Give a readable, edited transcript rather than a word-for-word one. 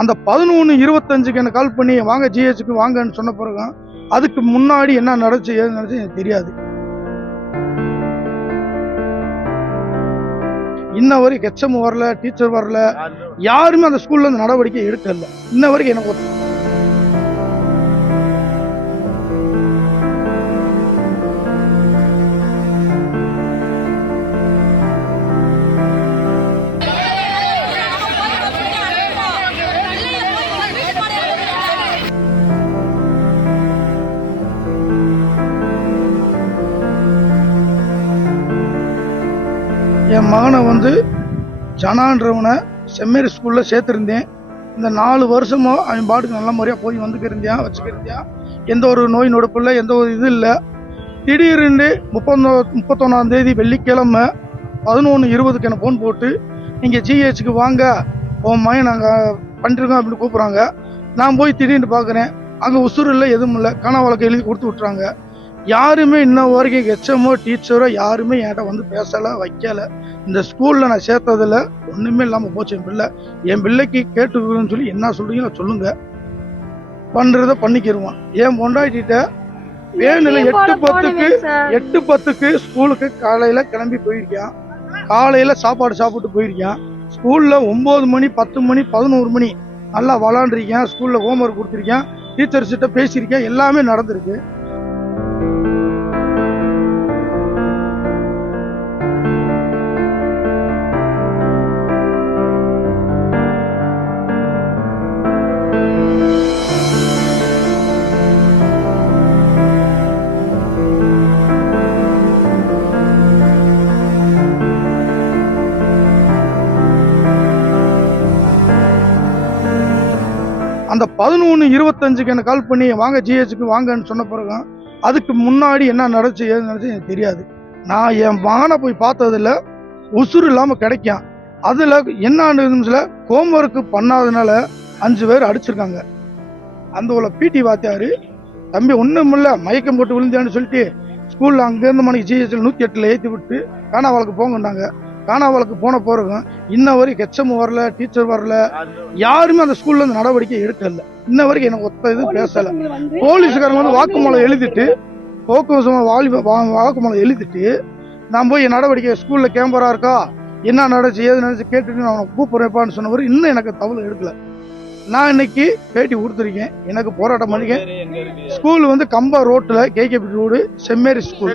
அந்த 11:25க்கு எனக்கு கால் பண்ணி வாங்க ஜிஹெச்சுக்கு வாங்கன்னு சொன்ன பிறகு அதுக்கு முன்னாடி என்ன நடந்துச்சு ஏது நடந்துச்சு எனக்கு தெரியாது. இன்ன வரைக்கும் ஹெச்எம் வரல, டீச்சர் வரல, யாருமே அந்த ஸ்கூல்ல அந்த நடவடிக்கை எடுக்கல. இன்ன வரைக்கும் எனக்கு என் மகனை ஜனான்றவனை செம்மேரி ஸ்கூல்ல சேர்த்துருந்தேன். இந்த 4 வருஷமா அவன் பாட்டுக்கு நல்ல முறையாக போய் வந்துக்கிருந்தான் வச்சுக்கிருந்தான். எந்த ஒரு நோய் நொடுப்பு இல்லை, எந்த ஒரு இது இல்லை. திடீர்னு 31ஆம் தேதி வெள்ளிக்கிழமை 11:20க்கு எனக்கு ஃபோன் போட்டு நீங்கள் ஜிஹெச்சுக்கு வாங்க, உன் மகன் நாங்கள் பண்ணிருக்கோம் அப்படின்னு கூப்பிட்றாங்க. நான் போய் திடீர்னு பார்க்குறேன், அங்கே உசுறு இல்லை, எதுவும் இல்லை. காணா வழக்கு எழுதி கொடுத்து விட்றாங்க. யாருமே இன்ன வரைக்கும் ஹெச்எம்மோ டீச்சரோ யாருமே என்கிட்ட பேசலை, வைக்கலை. இந்த ஸ்கூலில் நான் சேர்த்ததில் ஒன்றுமே இல்லாமல் போச்சு. என் பிள்ளைக்கு கேட்டுக்கணும்னு சொல்லி என்ன சொல்றீங்களோ சொல்லுங்க, பண்ணுறத பண்ணிக்கிடுவான். என் பொண்டாட்டிட்ட வேணுல 8:10க்கு ஸ்கூலுக்கு காலையில் கிளம்பி போயிருக்கான். காலையில் சாப்பாடு சாப்பிட்டு போயிருக்கான். ஸ்கூலில் 9 மணி 10 மணி 11 மணி நல்லா விளாண்டுருக்கேன். ஸ்கூலில் ஹோம்ஒர்க் கொடுத்துருக்கேன், டீச்சர்ஸ்கிட்ட பேசியிருக்கேன், எல்லாமே நடந்திருக்கு. அந்த 11:25க்கு எனக்கு கால் பண்ணி வாங்க ஜிஹெச்சுக்கு வாங்கன்னு சொன்ன பிறகு அதுக்கு முன்னாடி என்ன நடந்துச்சு ஏது நடந்துச்சு எனக்கு தெரியாது. நான் என் மகனை போய் பார்த்ததில் உசுறு இல்லாமல் கிடைக்கும். அதில் என்ன நிமிஷத்தில் ஹோம்ஒர்க்கு பண்ணாதனால 5 பேர் அடிச்சிருக்காங்க. அந்த உள்ள பிடி வாத்தியார் தம்பி ஒன்றும் இல்லை மயக்கம் போட்டு விழுந்தான்னு சொல்லிட்டு ஸ்கூலில் அங்கேருந்து மணிக்கு ஜிஹெச்சில் 108ல் ஏற்றி விட்டு காணா வழக்கு போங்கண்டாங்க. காணா வழக்கு போன பிறகு இன்ன வரைக்கும் ஹெச்எம் வரல, டீச்சர் வரல, யாருமே அந்த ஸ்கூல்ல அந்த நடவடிக்கை எடுக்கல. இன்ன வரைக்கும் எனக்கு ஒத்த இது பேசல. போலீஸ்காரங்க வாக்குமூலம் எழுதிட்டு வாக்குமூலம் எழுதிட்டு நான் போய் நடவடிக்கை ஸ்கூல்ல கேம்பரா இருக்கா, என்ன நடந்துச்சு ஏது நடந்துச்சு கேட்டுட்டு நான் கூப்பிடுறேப்பான்னு சொன்னவர் இன்னும் எனக்கு தகவல் எடுக்கல. நான் இன்னைக்கு பேட்டி கொடுத்துருக்கேன். எனக்கு போராட்டம் பண்ணிக்கேன். ஸ்கூல் கம்பா ரோட்ல கேகேபி ரோடு செம்மேரி ஸ்கூல்.